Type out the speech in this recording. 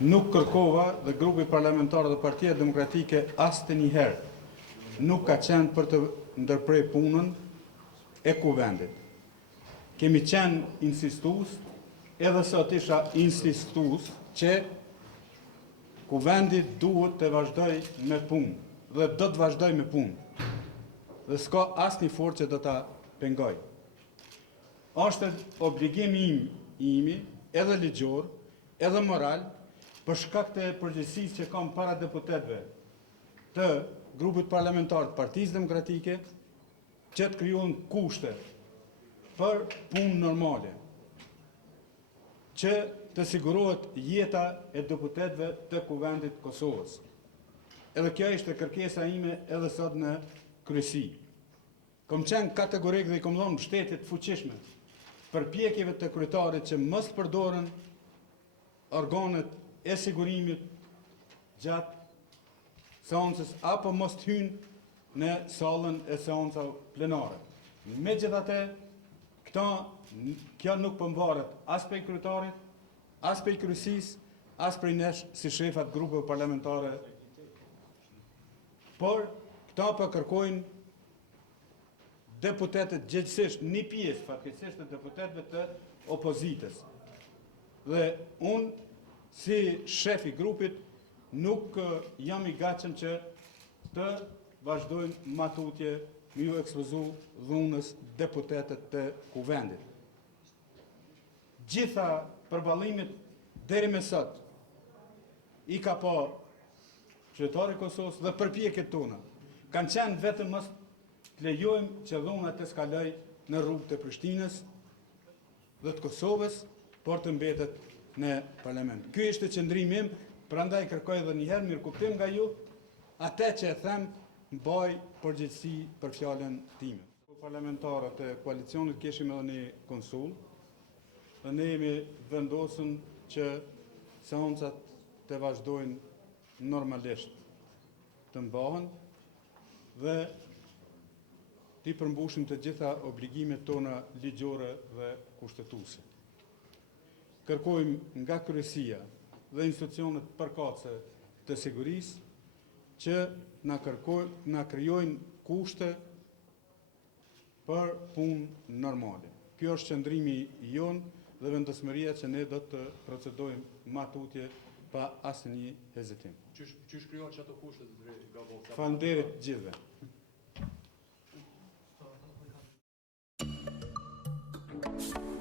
nuk kërkova dhe grupi parlamentar dhe Partia Demokratike asë njëherë nuk ka qenë për të ndërprej punën e kuvendit. Kemi qenë insistus, edhe sot isha insistus që kuvendit duhet të vazhdoj me punë dhe do të vazhdoj me punë dhe s'ka asë një forë që do të pengoj. Është obligimi imi edhe ligjor, edhe moral, për shkak të përgjegjësisë që kam para deputetëve të grupit parlamentar të Partisë Demokratike, që të krijohen kushte për punë normale, që të sigurohet jeta e deputetëve të Kuvendit Kosovës. Edhe kjo ishte kërkesa ime edhe sot në kryesi. Kom qenë kategorik dhe i kom dhënë mbështetje të fuqishme përpjekjeve të kryetarit që mos përdoren organet e sigurimit gjatë seancës apo mos të hynë në sallën e seancave plenare. Megjithatë, kjo nuk përmvaret as prej kryetarit, as prej kryesisë, as prej nesh si shefat grupeve parlamentare. Por këta po kërkojnë deputetët gjithsesi, një pjesë fatkeqësisht të deputetëve të opozitës. Dhe unë, si shef i grupit, nuk jam i gatshëm që të vazhdojnë matutje me ju ekspozu dhunës deputetët të Kuvendit. Gjitha përballimit deri me sot i ka pa qytetari i Kosovës dhe përpjekjet tona kanë qenë vetëm mos të lejojmë që dhuna të skaloj në rrugët e Prishtinës dhe të Kosovës, por të mbetet në parlament. Ky ishte qëndrimi im, prandaj kërkoj edhe një herë mirëkuptim nga ju, atë që e them mbaj përgjegjësi për fjalën time. Parlamentarët e koalicionit kishim edhe një konsul, dhe ne jemi vendosur që seancat të vazhdojnë normalisht të mbahen dhe ti përmbushim të gjitha obligimet tona ligjore dhe kushtetuese. Kërkojmë nga kryesia dhe institucionet përkatëse të sigurisë që na krijojnë kushte për punë normale. Kjo është qëndrimi jonë dhe vendosmëria që ne do të procedojmë matutje pa asnjë hezitim. Qysh krijohen çato kushte nga votë? Faleminderit gjithëve. Thank you.